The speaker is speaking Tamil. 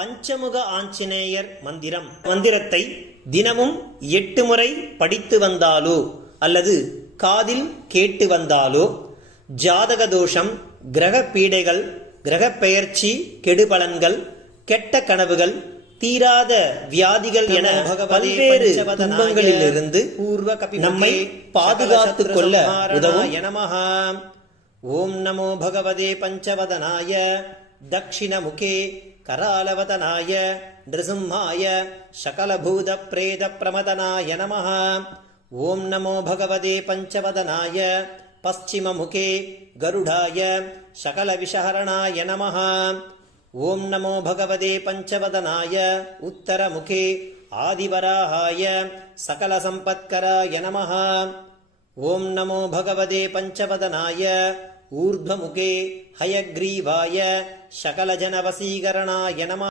பஞ்சமுக ஆஞ்சநேயர் மந்திரத்தை தினமும் 8 முறை படித்து வந்தாலோ அல்லது காதில் கேட்டு வந்தாலோ ஜாதக தோஷம், கிரக பீடைகள், கிரக பெயர்ச்சி, கெடுபலன்கள், கெட்ட கனவுகள், தீராத வியாதிகள் என பல்வேறு துன்பங்களிலிருந்து நம்மை பாதுகாத்துக் கொள்ள உதவும். ஓம் நமோ பகவதே பஞ்சவதனாய தக்ஷிணமுகே கராலவதனாய நிருசிம்ஹாய சகலபூத பிரேத பிரமதனாய நமः. ஓம் நமோ பகவதே பஞ்சவதனாய பশ্চিமமுகே கருடாய சகல விஷஹரணாய நமः. ஓம் நமோ பகவதே பஞ்சவதனாய உத்தரமுகே ஆதிவராகாய சகல சம்பத்கராய நமः. ஓம் நமோ பகவதே பஞ்சவதனாய ஊர்த்வமுகே ஹயக்ரீவாய சகல ஜனவசீகரணாய நமः.